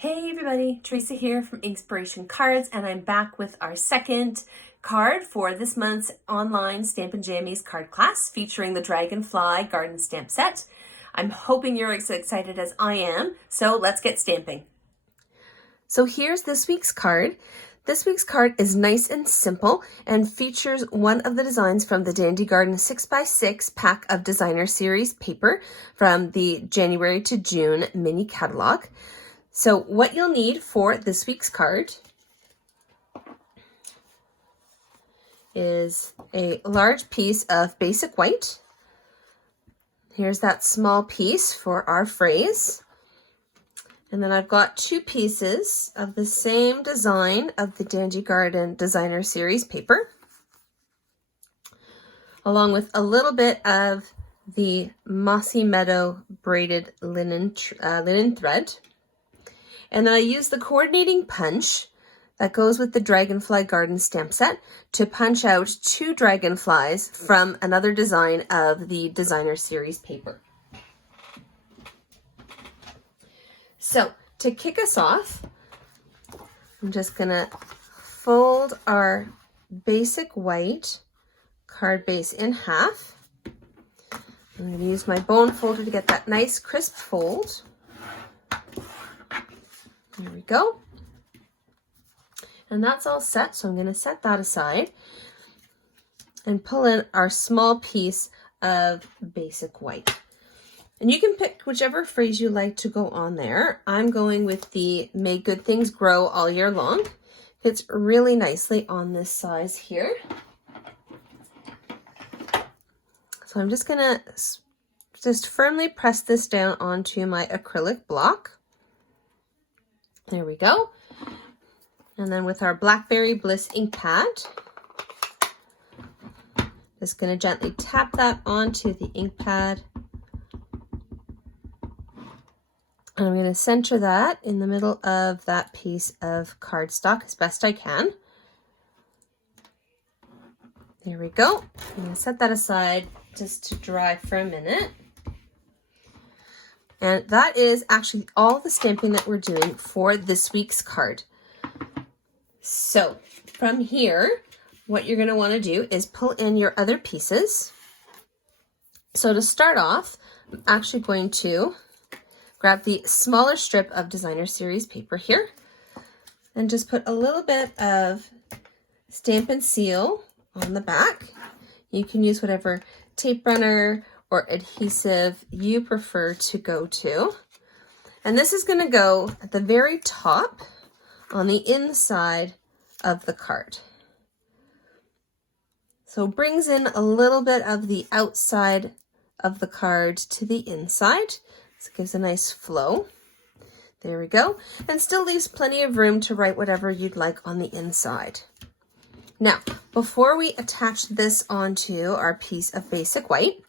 Hey everybody, Teresa here from Inspiration Cards, and I'm back with our second card for this month's online Stamp Jammies card class featuring the Dragonfly Garden stamp set. I'm hoping you're as excited as I am, so let's get stamping. So here's this week's card. This week's card is nice and simple and features one of the designs from the Dandy Garden 6x6 pack of designer series paper from the January to June mini catalog. So what you'll need for this week's card is a large piece of basic white. Here's that small piece for our phrase. And then I've got two pieces of the same design of the Dandy Garden designer series paper, along with a little bit of the Mossy Meadow braided linen thread. And then I use the coordinating punch that goes with the Dragonfly Garden stamp set to punch out two dragonflies from another design of the designer series paper. So to kick us off, I'm just gonna fold our basic white card base in half. I'm gonna use my bone folder to get that nice crisp fold. There we go. And that's all set, so I'm going to set that aside and pull in our small piece of basic white. And you can pick whichever phrase you like to go on there. I'm going with the May Good Things Grow All Year Long. Fits really nicely on this size here. So I'm just going to just firmly press this down onto my acrylic block. There we go. And then with our Blackberry Bliss ink pad, just going to gently tap that onto the ink pad. And I'm going to center that in the middle of that piece of cardstock as best I can. There we go. I'm going to set that aside just to dry for a minute. And that is actually all the stamping that we're doing for this week's card. So from here, what you're going to want to do is pull in your other pieces. So to start off, I'm actually going to grab the smaller strip of designer series paper here and just put a little bit of Stamp and Seal on the back. You can use whatever tape runner or adhesive you prefer to go to. And this is going to go at the very top on the inside of the card. So it brings in a little bit of the outside of the card to the inside. So it gives a nice flow. There we go. And still leaves plenty of room to write whatever you'd like on the inside. Now, before we attach this onto our piece of basic white,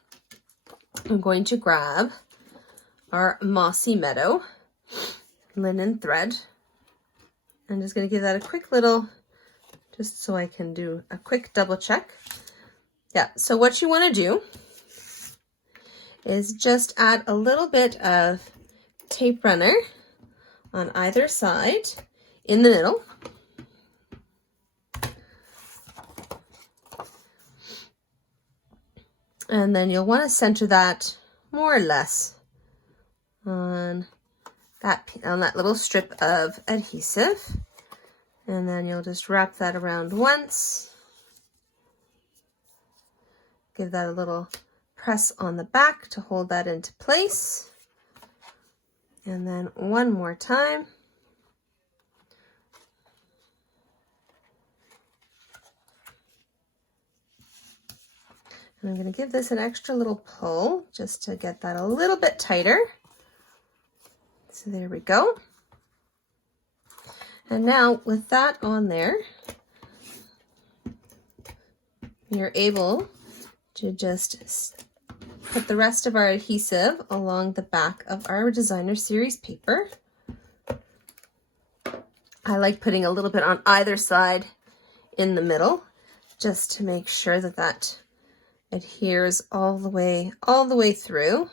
I'm going to grab our Mossy Meadow linen thread. I'm just going to give that a quick little, just so I can do a quick double check. Yeah, so what you want to do is just add a little bit of tape runner on either side in the middle. And then you'll want to center that more or less on that little strip of adhesive. And then you'll just wrap that around once. Give that a little press on the back to hold that into place. And then one more time. And I'm going to give this an extra little pull just to get that a little bit tighter. So there we go. And now with that on there, you're able to just put the rest of our adhesive along the back of our designer series paper. I like putting a little bit on either side in the middle, just to make sure that that adheres all the way through.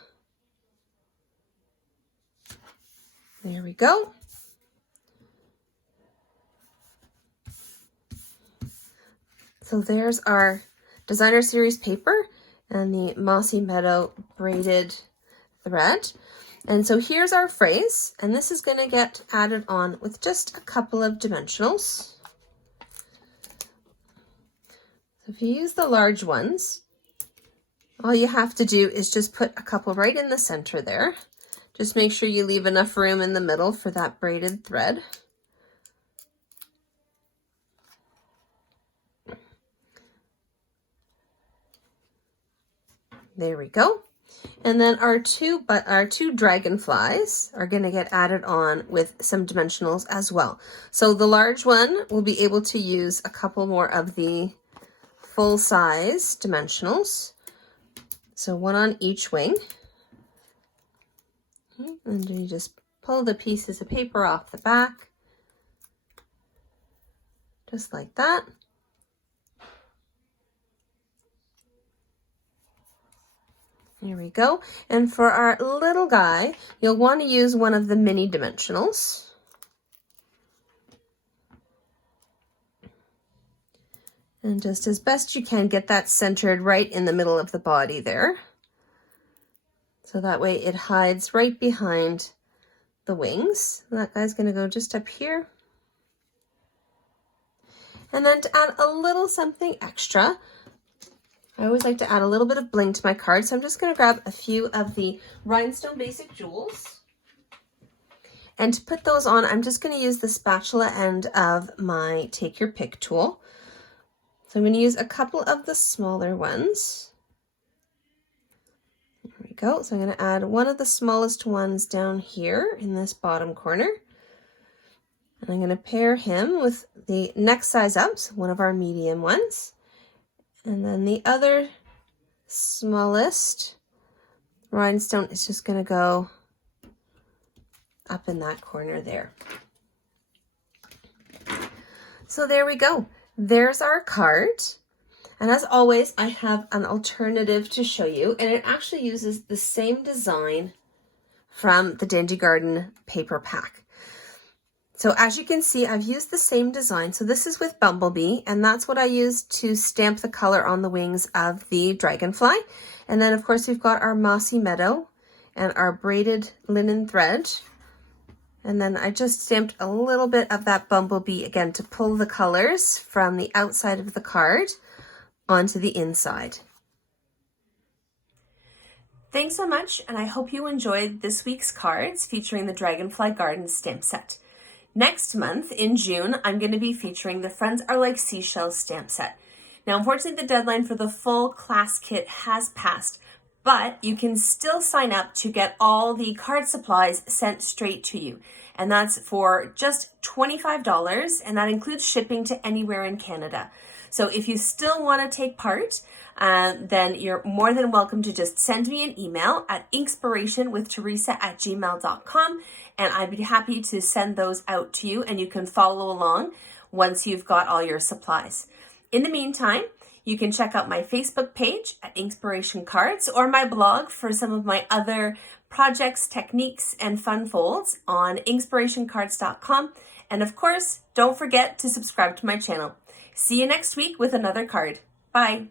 There we go. So there's our designer series paper and the Mossy Meadow braided thread. And so here's our phrase, and this is going to get added on with just a couple of dimensionals. So if you use the large ones, all you have to do is just put a couple right in the center there. Just make sure you leave enough room in the middle for that braided thread. There we go. And then our two dragonflies are going to get added on with some dimensionals as well. So the large one will be able to use a couple more of the full size dimensionals. So one on each wing. Okay, and then you just pull the pieces of paper off the back. Just like that. There we go. And for our little guy, you'll want to use one of the mini dimensionals. And just as best you can, get that centered right in the middle of the body there. So that way it hides right behind the wings. And that guy's going to go just up here. And then to add a little something extra, I always like to add a little bit of bling to my card, so I'm just going to grab a few of the Rhinestone Basic Jewels. And to put those on, I'm just going to use the spatula end of my Take Your Pick tool. So I'm going to use a couple of the smaller ones. There we go. So I'm going to add one of the smallest ones down here in this bottom corner. And I'm going to pair him with the next size up, so one of our medium ones. And then the other smallest rhinestone is just going to go up in that corner there. So there we go. There's our card. And as always, I have an alternative to show you, and it actually uses the same design from the Dandy Garden paper pack. So as you can see, I've used the same design. So this is with Bumblebee, and that's what I used to stamp the color on the wings of the Dragonfly. And then of course we've got our Mossy Meadow and our braided linen thread. And then I just stamped a little bit of that Bumblebee again to pull the colors from the outside of the card onto the inside. Thanks so much, and I hope you enjoyed this week's cards featuring the Dragonfly Garden stamp set. Next month, in June, I'm going to be featuring the Friends Are Like Seashells stamp set. Now, unfortunately, the deadline for the full class kit has passed, but you can still sign up to get all the card supplies sent straight to you. And that's for just $25, and that includes shipping to anywhere in Canada. So if you still want to take part, then you're more than welcome to just send me an email at inspirationwiththeresa@gmail.com, and I'd be happy to send those out to you, and you can follow along once you've got all your supplies. In the meantime, you can check out my Facebook page at Inspiration Cards or my blog for some of my other projects, techniques, and fun folds on inspirationcards.com. And of course, don't forget to subscribe to my channel. See you next week with another card. Bye.